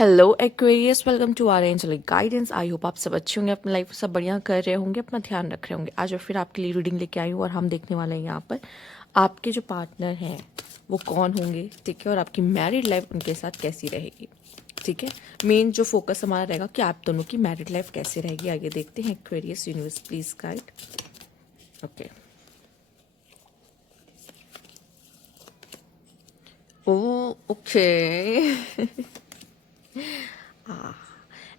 Hello Aquarius, welcome to our angelic guidance. I hope आप सब अच्छे होंगे, अपनी लाइफ सब बढ़िया कर रहे होंगे, अपना ध्यान रख रहे होंगे। आज और फिर आपके लिए रीडिंग लेके आई हूँ और हम देखने वाले हैं यहाँ पर आपके जो पार्टनर हैं वो कौन होंगे, ठीक है, और आपकी मैरिड लाइफ उनके साथ कैसी रहेगी। ठीक है, मेन जो फोकस हमारा रहेगा कि आप दोनों की मैरिड लाइफ कैसे रहेगी। आगे देखते हैं। Aquarius universe please guide. Okay, oh okay.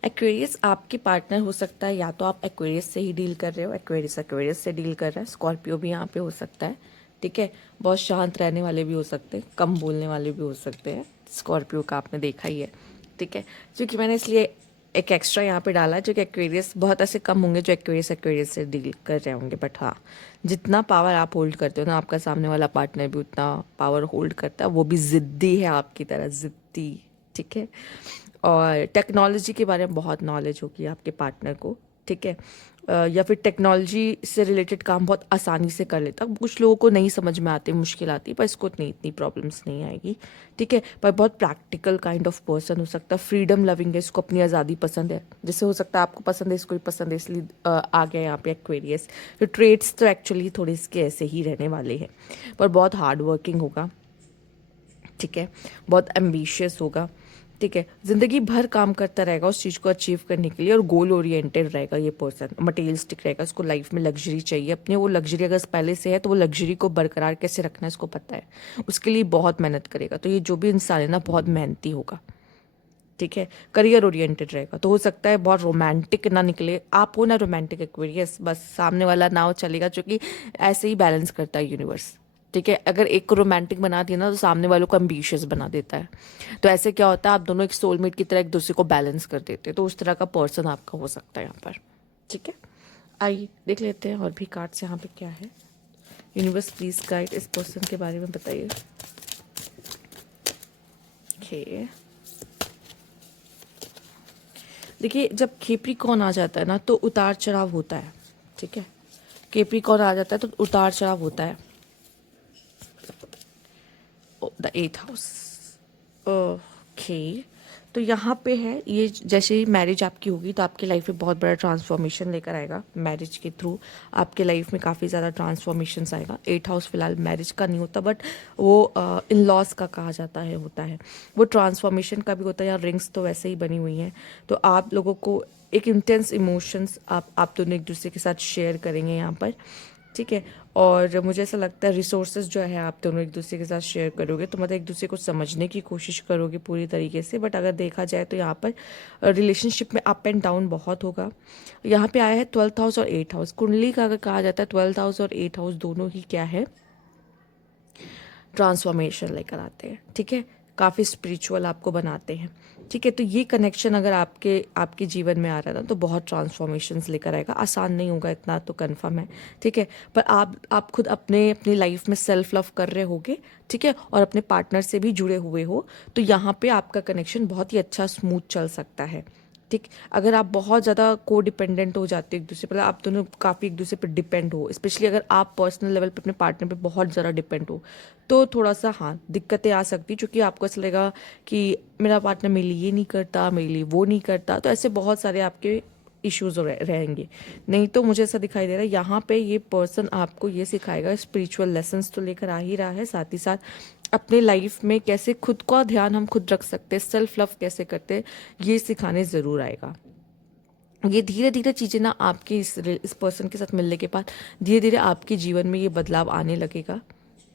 Aquarius आपके पार्टनर हो सकता है, या तो आप एक्वेरियस से ही डील कर रहे हो, एक्वेरियस एक्वेरियस से डील कर रहा है। स्कॉर्पियो भी यहाँ पे हो सकता है, ठीक है। बहुत शांत रहने वाले भी हो सकते हैं, कम बोलने वाले भी हो सकते हैं। स्कॉर्पियो का आपने देखा ही है, ठीक है। क्योंकि मैंने इसलिए एक एक्स्ट्रा यहाँ पे डाला है, जो कि एक्वेरियस बहुत ऐसे कम होंगे जो एक्वेरियस एक्वेरियस से डील कर रहे होंगे। बट हाँ, जितना पावर आप होल्ड करते हो ना, आपका सामने वाला पार्टनर भी उतना पावर होल्ड करता है। वो भी ज़िद्दी है आपकी तरह, ज़िद्दी, ठीक है। और टेक्नोलॉजी के बारे में बहुत नॉलेज होगी आपके पार्टनर को, ठीक है। या फिर टेक्नोलॉजी से रिलेटेड काम बहुत आसानी से कर लेता। कुछ लोगों को नहीं समझ में आती, मुश्किल आती, पर इसको नहीं, इतनी प्रॉब्लम्स नहीं आएगी, ठीक है। पर बहुत प्रैक्टिकल काइंड ऑफ पर्सन हो सकता है, फ्रीडम लविंग है, इसको अपनी आज़ादी पसंद है। जैसे हो सकता है आपको पसंद है, इसको भी पसंद है, इसलिए आ गया यहाँ पे एक्वेरियस। तो ट्रेड्स तो एक्चुअली थोड़े इसके ऐसे ही रहने वाले हैं, पर बहुत हार्ड वर्किंग होगा, ठीक है। बहुत एम्बिशियस होगा, ठीक है। जिंदगी भर काम करता रहेगा उस चीज़ को अचीव करने के लिए, और गोल ओरिएंटेड रहेगा ये पर्सन। मटेरियलिस्टिक रहेगा, उसको लाइफ में लग्जरी चाहिए अपने। वो लग्जरी अगर पहले से है तो वो लग्जरी को बरकरार कैसे रखना है इसको पता है, उसके लिए बहुत मेहनत करेगा। तो ये जो भी इंसान है ना, बहुत मेहनती होगा, ठीक है। करियर ओरिएंटेड रहेगा। तो हो सकता है बहुत रोमांटिक ना निकले, आप हो ना रोमांटिक एक्वेरियस, बस सामने वाला ना हो चलेगा, क्योंकि ऐसे ही बैलेंस करता है यूनिवर्स, ठीक है। अगर एक को रोमांटिक बना दिया ना, तो सामने वालों को एम्बिशियस बना देता है। तो ऐसे क्या होता है, आप दोनों एक सोलमेट की तरह एक दूसरे को बैलेंस कर देते हैं। तो उस तरह का पर्सन आपका हो सकता है यहाँ पर, ठीक है। आइए देख लेते हैं और भी कार्ड्स यहाँ पे क्या है। यूनिवर्स प्लीज गाइड, इस पर्सन के बारे में बताइए। ओके, देखिए, जब केप्रिकॉर्न आ जाता है ना, तो उतार चढ़ाव होता है, ठीक है। केप्रिकॉर्न आ जाता है तो उतार चढ़ाव होता है। The eighth house, okay. तो यहाँ पे है ये, जैसे ही मैरिज आपकी होगी तो आपकी लाइफ में बहुत बड़ा ट्रांसफॉर्मेशन लेकर आएगा। मैरिज के थ्रू आपके लाइफ में काफ़ी ज़्यादा ट्रांसफॉर्मेशंस आएगा। एट हाउस फिलहाल मैरिज का नहीं होता, बट वो इन लॉज का कहा जाता है, होता है वो ट्रांसफॉर्मेशन का भी होता है। यहाँ रिंग्स तो वैसे ही बनी हुई हैं, तो आप लोगों को एक इंटेंस इमोशंस आप दोनों एक दूसरे के साथ शेयर करेंगे यहाँ पर, ठीक है। और मुझे ऐसा लगता है रिसोर्सेज जो है आप दोनों एक दूसरे के साथ शेयर करोगे, तो मतलब एक दूसरे को समझने की कोशिश करोगे पूरी तरीके से। बट अगर देखा जाए तो यहाँ पर रिलेशनशिप में अप एंड डाउन बहुत होगा। यहाँ पे आया है 12th हाउस और 8th हाउस। कुंडली का अगर कहा जाता है 12th हाउस और 8th हाउस दोनों ही क्या है, ट्रांसफॉर्मेशन लेकर आते हैं, ठीक है। काफ़ी स्पिरिचुअल आपको बनाते हैं, ठीक है। तो ये कनेक्शन अगर आपके जीवन में आ रहा है ना, तो बहुत ट्रांसफॉर्मेशंस लेकर आएगा। आसान नहीं होगा, इतना तो कंफर्म है, ठीक है। पर आप खुद अपनी लाइफ में सेल्फ लव कर रहे होगे, ठीक है, और अपने पार्टनर से भी जुड़े हुए हो, तो यहाँ पे आपका कनेक्शन बहुत ही अच्छा स्मूथ चल सकता है, ठीक। अगर आप बहुत ज़्यादा को डिपेंडेंट हो जाते हो एक दूसरे पर, आप दोनों काफ़ी एक दूसरे पर डिपेंड हो, स्पेशली अगर आप पर्सनल लेवल पे अपने पार्टनर पे बहुत ज़्यादा डिपेंड हो, तो थोड़ा सा हाँ दिक्कतें आ सकती, क्योंकि आपको ऐसा लगेगा कि मेरा पार्टनर मेरे लिए ये नहीं करता, मेरे लिए वो नहीं करता। तो ऐसे बहुत सारे आपके इश्यूज रहेंगे। नहीं तो मुझे ऐसा दिखाई दे रहा है यहाँ पे ये पर्सन आपको ये सिखाएगा, स्पिरिचुअल लेसन्स तो लेकर आ ही रहा है, साथ ही साथ अपने लाइफ में कैसे खुद का ध्यान हम खुद रख सकते हैं, सेल्फ लव कैसे करते हैं, ये सिखाने ज़रूर आएगा। ये धीरे धीरे चीज़ें ना आपके इस पर्सन के साथ मिलने के बाद धीरे धीरे आपके जीवन में ये बदलाव आने लगेगा,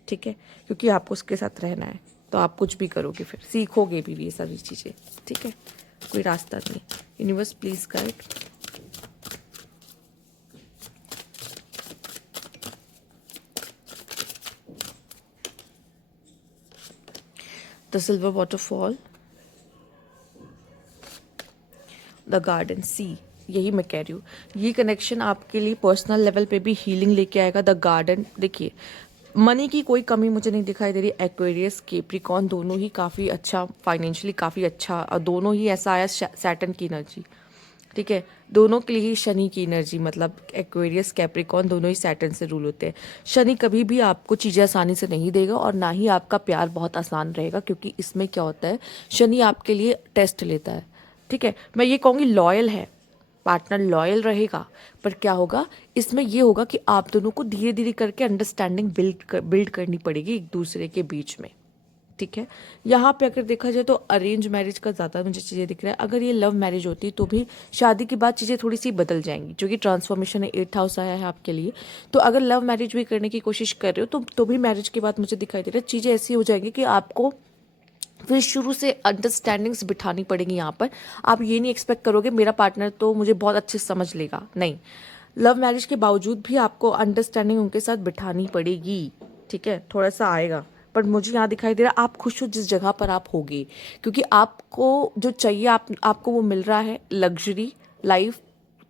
ठीक है। क्योंकि आपको उसके साथ रहना है, तो आप कुछ भी करोगे, फिर सीखोगे भी ये सारी चीज़ें, ठीक है। कोई रास्ता नहीं। Universe please guide. The silver waterfall, the garden, see, यही मैं कह रही हूँ। ये कनेक्शन आपके लिए पर्सनल लेवल पे भी हीलिंग लेके आएगा। द गार्डन, देखिए, मनी की कोई कमी मुझे नहीं दिखाई दे रही। एक्वेरियस केप्रिकॉर्न दोनों ही काफ़ी अच्छा फाइनेंशियली, काफ़ी अच्छा, और दोनों ही ऐसा आया सैटर्न की एनर्जी, ठीक है, दोनों के लिए ही शनि की एनर्जी, मतलब एक्वेरियस कैप्रिकॉर्न दोनों ही सैटर्न से रूल होते हैं। शनि कभी भी आपको चीज़ें आसानी से नहीं देगा और ना ही आपका प्यार बहुत आसान रहेगा, क्योंकि इसमें क्या होता है, शनि आपके लिए टेस्ट लेता है। ठीक है, मैं ये कहूँगी लॉयल है, पार्टनर लॉयल रहेगा, पर क्या होगा इसमें ये होगा कि आप दोनों को धीरे धीरे करके अंडरस्टैंडिंग बिल्ड करनी पड़ेगी एक दूसरे के बीच में। ठीक है, यहाँ पे अगर देखा जाए तो अरेंज मैरिज का ज़्यादा मुझे चीज़ें दिख रहा है। अगर ये लव मैरिज होती तो भी शादी के बाद चीज़ें थोड़ी सी बदल जाएंगी, जो कि ट्रांसफॉर्मेशन है, 8th हाउस आया है आपके लिए। तो अगर लव मैरिज भी करने की कोशिश कर रहे हो तो भी मैरिज के बाद मुझे दिखाई दे रहा है चीज़ें ऐसी हो जाएंगी कि आपको फिर शुरू से अंडरस्टैंडिंग्स बिठानी पड़ेगी। यहाँ पर आप ये नहीं एक्सपेक्ट करोगे मेरा पार्टनर तो मुझे बहुत अच्छे से समझ लेगा, नहीं। लव मैरिज के बावजूद भी आपको अंडरस्टैंडिंग उनके साथ बिठानी पड़ेगी। ठीक है, थोड़ा सा आएगा, पर मुझे यहाँ दिखाई दे रहा आप खुश हो जिस जगह पर आप होगे, क्योंकि आपको जो चाहिए आपको वो मिल रहा है। लग्जरी लाइफ,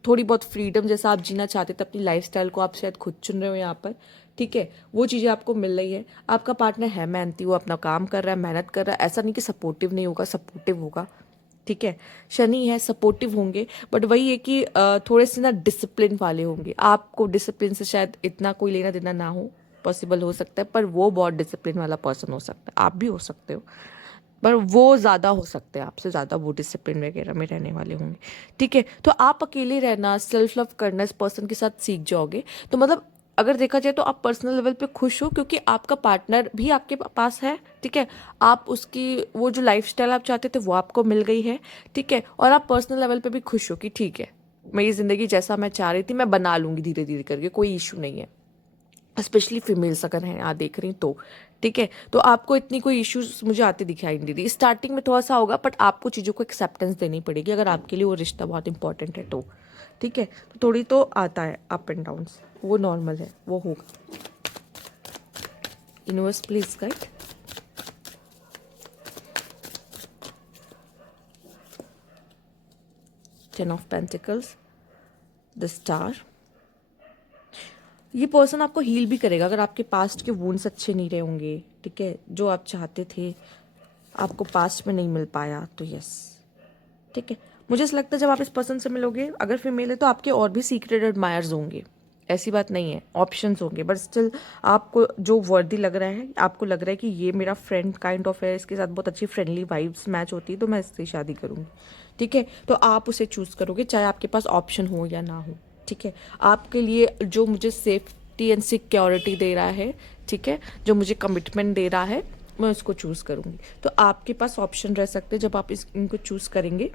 थोड़ी बहुत फ्रीडम जैसा आप जीना चाहते थे अपनी लाइफस्टाइल को आप शायद खुद चुन रहे हो यहाँ पर। ठीक है, वो चीज़ें आपको मिल रही है। आपका पार्टनर है मेहनती, वो अपना काम कर रहा है, मेहनत कर रहा है, ऐसा नहीं कि सपोर्टिव नहीं होगा, सपोर्टिव होगा। ठीक है, शनि है, सपोर्टिव होंगे, बट वही है कि थोड़े से ना डिसिप्लिन वाले होंगे। आपको डिसिप्लिन से शायद इतना कोई लेना देना ना हो, पॉसिबल हो सकता है, पर वो बहुत डिसिप्लिन वाला पर्सन हो सकता है। आप भी हो सकते हो, पर वो ज़्यादा हो सकते हैं आपसे ज़्यादा, वो डिसिप्लिन वगैरह में रहने वाले होंगे। ठीक है, तो आप अकेले रहना, सेल्फ लव करना इस पर्सन के साथ सीख जाओगे। तो मतलब अगर देखा जाए तो आप पर्सनल लेवल पे खुश हो, क्योंकि आपका पार्टनर भी आपके पास है। ठीक है, आप उसकी वो जो लाइफस्टाइल आप चाहते थे वो आपको मिल गई है। ठीक है, और आप पर्सनल लेवल पे भी खुश हो कि ठीक है, मेरी ज़िंदगी जैसा मैं चाह रही थी मैं बना लूँगी धीरे धीरे करके, कोई इशू नहीं है। स्पेशली फीमेल्स अगर हैं यहाँ देख रही तो। ठीक है, तो आपको इतनी कोई इश्यूज मुझे आते दिखाई नहीं दी। स्टार्टिंग में थोड़ा सा होगा, बट आपको चीज़ों को एक्सेप्टेंस देनी पड़ेगी अगर आपके लिए वो रिश्ता बहुत इंपॉर्टेंट है तो। ठीक है, तो थोड़ी तो आता है अप एंड डाउन्स, वो नॉर्मल है, वो होगा। Universe please guide. Ten of pentacles, the star. ये पर्सन आपको हील भी करेगा अगर आपके पास्ट के वुंड्स अच्छे नहीं रहे होंगे। ठीक है, जो आप चाहते थे आपको पास्ट में नहीं मिल पाया, तो यस। ठीक है, मुझे ऐसा लगता है जब आप इस पर्सन से मिलोगे, अगर फीमेल है तो आपके और भी सीक्रेट एडमायर्स होंगे, ऐसी बात नहीं है, ऑप्शंस होंगे, बट स्टिल आपको जो वर्दी लग रहा है, आपको लग रहा है कि ये मेरा फ्रेंड काइंड ऑफ है, इसके साथ बहुत अच्छी फ्रेंडली वाइब्स मैच होती है, तो मैं इससे शादी करूँगी। ठीक है, तो आप उसे चूज़ करोगे चाहे आपके पास ऑप्शन हो या ना हो। ठीक है, आपके लिए जो मुझे सेफ्टी एंड सिक्योरिटी दे रहा है, ठीक है, जो मुझे कमिटमेंट दे रहा है, मैं उसको चूज़ करूँगी। तो आपके पास ऑप्शन रह सकते हैं जब आप इनको चूज़ करेंगे।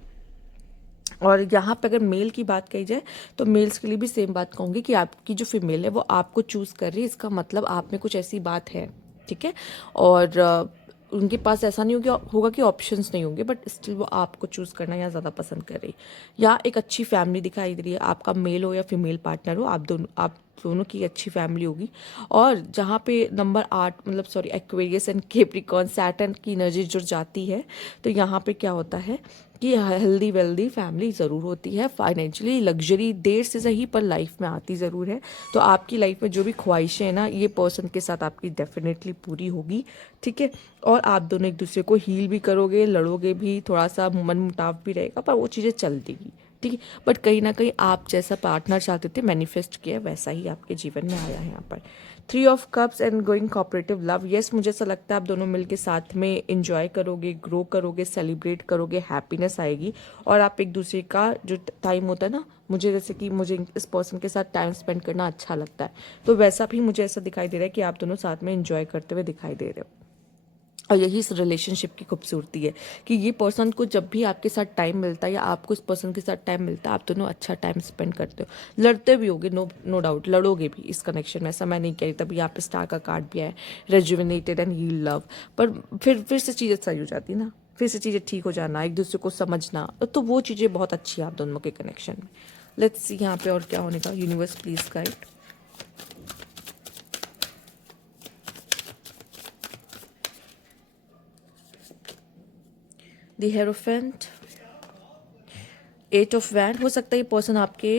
और यहाँ पे अगर मेल की बात कही जाए तो मेल्स के लिए भी सेम बात कहूँगी कि आपकी जो फीमेल है वो आपको चूज़ कर रही है, इसका मतलब आप में कुछ ऐसी बात है। ठीक है, और उनके पास ऐसा नहीं होगा कि ऑप्शंस नहीं होंगे, बट स्टिल वो आपको चूज़ करना यहाँ ज़्यादा पसंद कर रही। या एक अच्छी फैमिली दिखाई दे रही है, आपका मेल हो या फीमेल पार्टनर हो, आप दोनों की अच्छी फैमिली होगी। और जहाँ पे नंबर 8 मतलब sorry Aquarius and Capricorn Saturn की एनर्जी जुड़ जाती है, तो यहाँ पे क्या होता है कि हेल्दी वेल्दी फैमिली ज़रूर होती है। फाइनेंशियली लग्जरी देर से सही पर लाइफ में आती ज़रूर है। तो आपकी लाइफ में जो भी ख्वाहिशें हैं ना, ये पर्सन के साथ आपकी डेफिनेटली पूरी होगी। ठीक है, और आप दोनों एक दूसरे को हील भी करोगे, लड़ोगे भी, थोड़ा सा मन मुटाव भी रहेगा, पर वो चीज़ें चल देगी। ठीक है, बट कहीं ना कहीं आप जैसा पार्टनर चाहते थे, मैनिफेस्ट किया, वैसा ही आपके जीवन में आया है यहाँ पर। 3 of cups and going cooperative love. Yes, मुझे ऐसा लगता है आप दोनों मिलके साथ में एंजॉय करोगे, ग्रो करोगे, सेलिब्रेट करोगे, हैप्पीनेस आएगी। और आप एक दूसरे का जो टाइम होता है ना, मुझे जैसे कि मुझे इस पर्सन के साथ टाइम स्पेंड करना अच्छा लगता है, तो वैसा भी मुझे ऐसा दिखाई दे रहा है कि आप दोनों साथ में एंजॉय करते हुए दिखाई दे रहे हो। और यही इस रिलेशनशिप की खूबसूरती है कि ये पर्सन को जब भी आपके साथ टाइम मिलता है या आपको इस पर्सन के साथ टाइम मिलता है, आप दोनों अच्छा टाइम स्पेंड करते हो। लड़ते भी होगे, नो डाउट लड़ोगे भी इस कनेक्शन में, ऐसा मैं नहीं कह रही। तभी यहाँ पे स्टार का कार्ड भी है, रेजुविनेटेड एंड हील लव। पर फिर से चीज़ें सही हो जाती ना, फिर से चीज़ें ठीक हो जाना, एक दूसरे को समझना, तो वो चीज़ें बहुत अच्छी है आप दोनों के कनेक्शन में। लेट्स सी यहाँ पे और क्या होने का। Universe please guide. The hierophant, 8 of wand. हो सकता है ये पर्सन आपके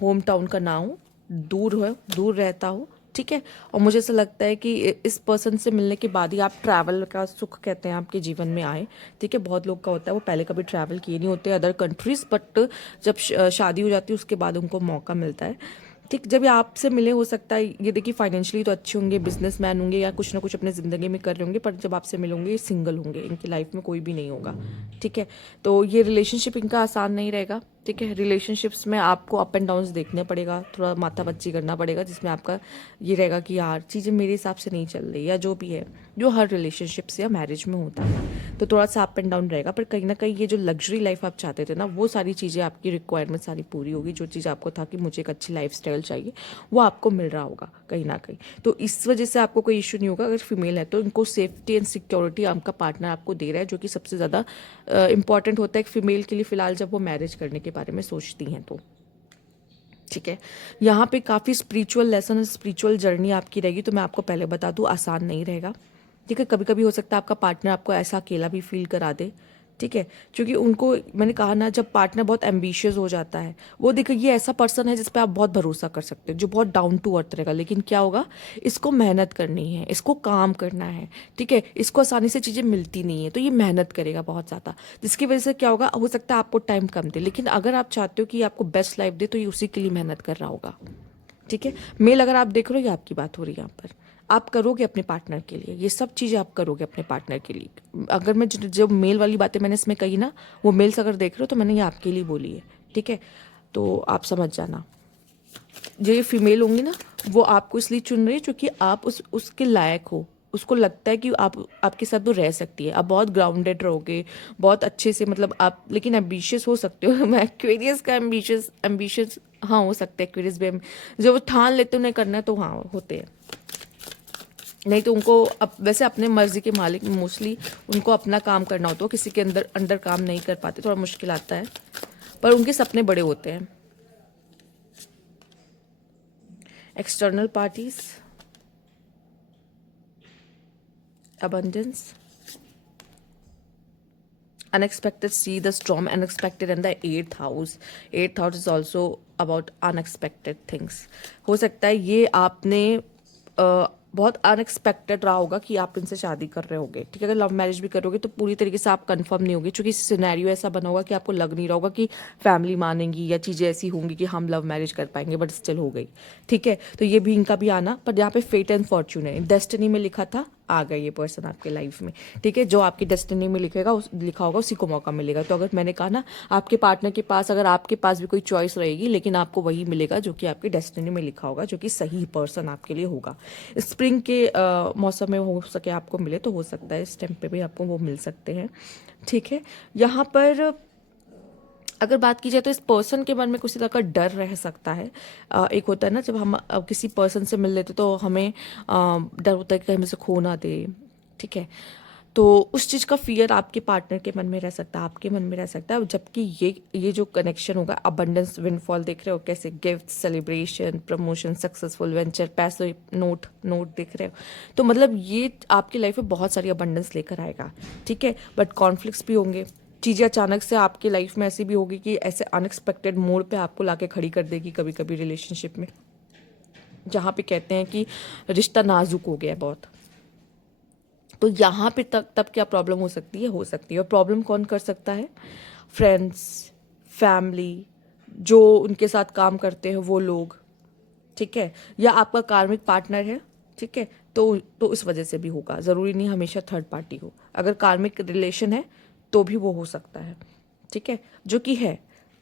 होम टाउन का ना हो, दूर रहता हो। ठीक है। और मुझे ऐसा लगता है कि इस पर्सन से मिलने के बाद ही आप ट्रैवल का सुख कहते हैं आपके जीवन में आए। ठीक है, बहुत लोग का होता है वो पहले कभी ट्रैवल किए नहीं होते अदर कंट्रीज, बट जब शादी हो जाती है उसके बाद उनको मौका मिलता है। ठीक, जब ये आपसे मिले हो सकता है ये देखिए फाइनेंशियली तो अच्छे होंगे, बिजनेसमैन होंगे या कुछ ना कुछ अपने ज़िंदगी में कर रहे होंगे, पर जब आपसे मिलोगे ये सिंगल होंगे, इनकी लाइफ में कोई भी नहीं होगा। ठीक है, तो ये रिलेशनशिप इनका आसान नहीं रहेगा। ठीक है, रिलेशनशिप्स में आपको अप एंड डाउन्स देखने पड़ेगा, थोड़ा माथापच्ची करना पड़ेगा, जिसमें आपका ये रहेगा कि यार चीज़ें मेरे हिसाब से नहीं चल रही, या जो भी है जो हर रिलेशनशिप्स या मैरिज में होता है, तो थोड़ा सा अप एंड डाउन रहेगा। पर कहीं ना कहीं ये जो लग्जरी लाइफ आप चाहते थे ना, वो सारी चीज़ें आपकी रिक्वायरमेंट सारी पूरी होगी। जो चीज़ आपको था कि मुझे एक अच्छी लाइफ स्टाइल चाहिए, वो आपको मिल रहा होगा कहीं ना कहीं। तो इस वजह से आपको कोई इशू नहीं होगा। अगर फीमेल है तो इनको सेफ्टी एंड सिक्योरिटी आपका पार्टनर आपको दे रहा है, जो कि सबसे ज़्यादा इंपॉर्टेंट होता है एक फीमेल के लिए, फिलहाल जब वो मैरिज करने के बारे में सोचती हैं तो। ठीक है, यहाँ पे काफ़ी स्पिरिचुअल लेसन, स्पिरिचुअल जर्नी आपकी रहेगी। तो मैं आपको पहले बता दूँ आसान नहीं रहेगा। ठीक है, कभी कभी हो सकता है आपका पार्टनर आपको ऐसा अकेला भी फील करा दे। ठीक है, क्योंकि उनको मैंने कहा ना, जब पार्टनर बहुत एम्बिशियस हो जाता है, वो देखिए ये ऐसा पर्सन है जिस पे आप बहुत भरोसा कर सकते हो, जो बहुत डाउन टू अर्थ रहेगा। लेकिन क्या होगा, इसको मेहनत करनी है, इसको काम करना है। ठीक है, इसको आसानी से चीज़ें मिलती नहीं है, तो ये मेहनत करेगा बहुत ज़्यादा, जिसकी वजह से क्या होगा, हो सकता है आपको टाइम कम दे, लेकिन अगर आप चाहते हो कि आपको बेस्ट लाइफ दे तो ये उसी के लिए मेहनत कर रहा होगा। ठीक है, मेल अगर आप देख रहे हो, ये आपकी बात हो रही है यहाँ पर, आप करोगे अपने पार्टनर के लिए, ये सब चीज़ें आप करोगे अपने पार्टनर के लिए। अगर मैं जो मेल वाली बातें मैंने इसमें कही ना, वो मेल्स अगर देख रहे हो तो मैंने ये आपके लिए बोली है। ठीक है, तो आप समझ जाना। जो ये फीमेल होंगी ना, वो आपको इसलिए चुन रही है क्योंकि आप उसके लायक हो, उसको लगता है कि आप आपके साथ वो रह सकती है। आप बहुत ग्राउंडेड रहोगे, बहुत अच्छे से, मतलब आप लेकिन एम्बिशियस हो सकते हो। मैं एक्वेरियस का एम्बिशियस एम्बिशियस हाँ हो सकते हैं एक्वेरियस भी, जो वो ठान लेते उन्हें करना है तो हाँ होते हैं। नहीं तो उनको वैसे अपने मर्जी के मालिक मोस्टली, उनको अपना काम करना होता है, किसी के अंदर अंडर काम नहीं कर पाते, थोड़ा मुश्किल आता है, पर उनके सपने बड़े होते हैं। External parties, abundance, unexpected, see the storm, unexpected, and the eighth house is also about unexpected things। हो सकता है ये आपने बहुत अनएक्सपेक्टेड रहा होगा कि आप इनसे शादी कर रहे होगे। ठीक है, अगर लव मैरिज भी करोगे तो पूरी तरीके से आप कंफर्म नहीं होगे, क्योंकि सिनेरियो ऐसा बना होगा कि आपको लग नहीं रहा होगा कि फैमिली मानेंगी या चीज़ें ऐसी होंगी कि हम लव मैरिज कर पाएंगे, बट स्टिल हो गई। ठीक है, तो ये भी इनका भी आना, पर यहाँ पे फेट एंड फॉर्च्यून है, डेस्टिनी में लिखा था, आ गए ये पर्सन आपके लाइफ में। ठीक है, जो आपकी डेस्टिनी में लिखा होगा उसी को मौका मिलेगा। तो अगर मैंने कहा ना, आपके पार्टनर के पास, अगर आपके पास भी कोई चॉइस रहेगी, लेकिन आपको वही मिलेगा जो कि आपकी डेस्टिनी में लिखा होगा, जो कि सही पर्सन आपके लिए होगा। स्प्रिंग के मौसम में हो सके आपको मिले तो हो सकता है इस टाइम पे भी आपको वो मिल सकते हैं। ठीक है, यहाँ पर अगर बात की जाए तो इस पर्सन के मन में कुछ तरह का डर रह सकता है। एक होता है ना, जब हम किसी पर्सन से मिल लेते तो हमें डर होता है कि हमें से खो ना दे। ठीक है, तो उस चीज़ का फियर आपके पार्टनर के मन में रह सकता है, आपके मन में रह सकता है। जबकि ये जो कनेक्शन होगा, अबंडेंस, विंडफॉल, देख रहे हो कैसे, gift, celebration, promotion, successful venture, पैसे, नोट देख रहे हो, तो मतलब ये आपकी लाइफ में बहुत सारी अबंडेंस लेकर आएगा। ठीक है, बट कॉन्फ्लिक्ट्स भी होंगे, चीज़ें अचानक से आपकी लाइफ में ऐसी भी होगी कि ऐसे अनएक्सपेक्टेड मोड़ पे आपको लाके खड़ी कर देगी कभी कभी रिलेशनशिप में, जहाँ पे कहते हैं कि रिश्ता नाजुक हो गया है बहुत। तो यहाँ पे तब क्या प्रॉब्लम हो सकती है। और प्रॉब्लम कौन कर सकता है, फ्रेंड्स, फैमिली, जो उनके साथ काम करते हैं वो लोग। ठीक है, या आपका कार्मिक पार्टनर है। ठीक है, तो इस वजह से भी होगा, ज़रूरी नहीं हमेशा थर्ड पार्टी हो। अगर कार्मिक रिलेशन है तो भी वो हो सकता है। ठीक है, जो कि है,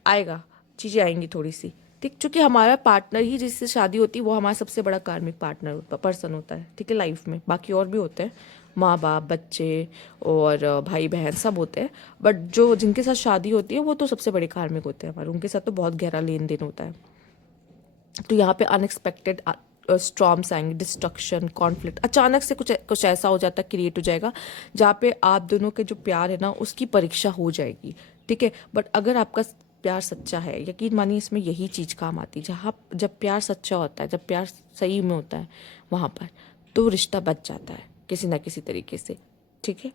आएगा, चीज़ें आएंगी थोड़ी सी। ठीक, चूँकि हमारा पार्टनर ही जिससे शादी होती है वो हमारा सबसे बड़ा कार्मिक पार्टनर पर्सन होता है। ठीक है, लाइफ में बाकी और भी होते हैं, माँ बाप, बच्चे और भाई बहन सब होते हैं, बट जो जिनके साथ शादी होती है वो तो सबसे बड़े कार्मिक होते हैं हमारे, उनके साथ तो बहुत गहरा लेन देन होता है। तो यहाँ पे अनएक्सपेक्टेड स्टॉर्म्स आएंगे, डिस्ट्रक्शन, कॉन्फ्लिक्ट, अचानक से कुछ ऐसा हो जाता है, क्रिएट हो जाएगा, जहाँ पे आप दोनों के जो प्यार है ना उसकी परीक्षा हो जाएगी। ठीक है, बट अगर आपका प्यार सच्चा है, यकीन मानिए इसमें यही चीज़ काम आती है, जहाँ जब प्यार सच्चा होता है, जब प्यार सही में होता है, वहाँ पर तो रिश्ता बच जाता है किसी ना किसी तरीके से। ठीक है,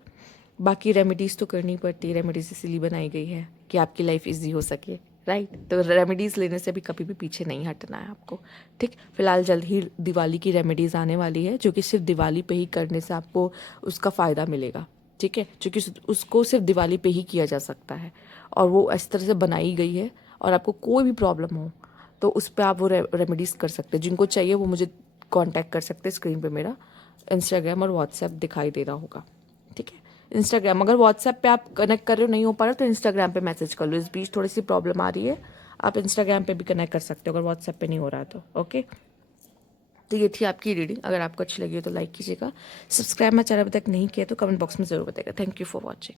बाकी रेमेडीज़ तो करनी पड़ती है, रेमेडीज़ इसीलिए बनाई गई है कि आपकी लाइफ इजी हो सके, राइट। तो रेमेडीज़ लेने से भी कभी भी पीछे नहीं हटना है आपको, ठीक। फिलहाल जल्द ही दिवाली की रेमेडीज़ आने वाली है, जो कि सिर्फ दिवाली पे ही करने से आपको उसका फ़ायदा मिलेगा, ठीक है, क्योंकि उसको सिर्फ दिवाली पे ही किया जा सकता है और वो इस तरह से बनाई गई है। और आपको कोई भी प्रॉब्लम हो तो उस पर आप वो रेमेडीज़ कर सकते हैं। जिनको चाहिए वो मुझे कांटेक्ट कर सकते हैं। स्क्रीन पे मेरा इंस्टाग्राम और व्हाट्सएप दिखाई दे रहा होगा, ठीक है। इंस्टाग्राम, अगर व्हाट्सएप पे आप कनेक्ट कर रहे हो नहीं हो पा रहा तो इंस्टाग्राम पे मैसेज कर लो। इस बीच थोड़ी सी प्रॉब्लम आ रही है, आप इंस्टाग्राम पे भी कनेक्ट कर सकते हो अगर व्हाट्सएप पे नहीं हो रहा तो, ओके। तो ये थी आपकी रीडिंग। अगर आपको अच्छी लगी हो तो लाइक कीजिएगा, सब्सक्राइब मेरा चैनल अभी तक नहीं किया तो कमेंट बॉक्स में ज़रूर बताइएगा। Thank you for watching.